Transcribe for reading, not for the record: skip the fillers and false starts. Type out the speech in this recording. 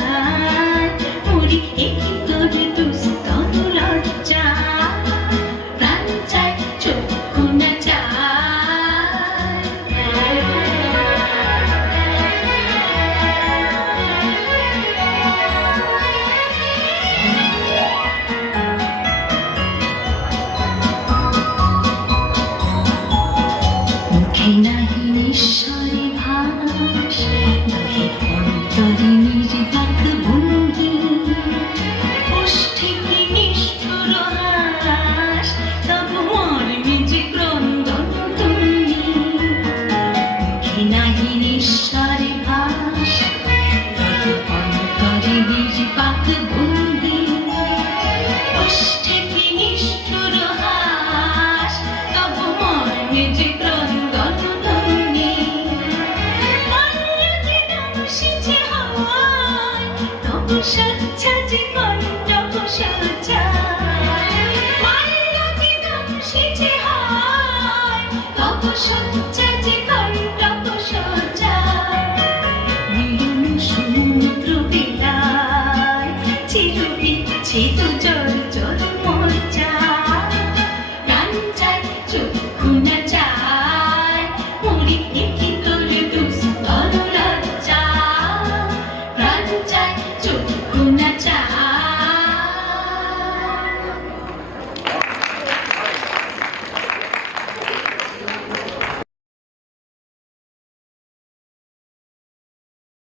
যায় মরি একই করে দুস্তর লজ্জা প্রাণ চায় চক্ষু না চায় মুখে নাহি নিঃস্বরে ভাস নাহি অন্তরে নির্বাক ভঙ্গি ওষ্ঠে কি নিষ্ঠুর হাস তব মর্মে যে ক্রন্দন তুমি মুখে নাহি নিঃস্বরে ভাস নাহি অন্তরে নির্বাক ভঙ্গি ওষ্ঠে কি নিষ্ঠুর হাস তব মর্মে যে ক্রন্দন তুমি মল্লদিন শিছে হয় তব সচ্ছা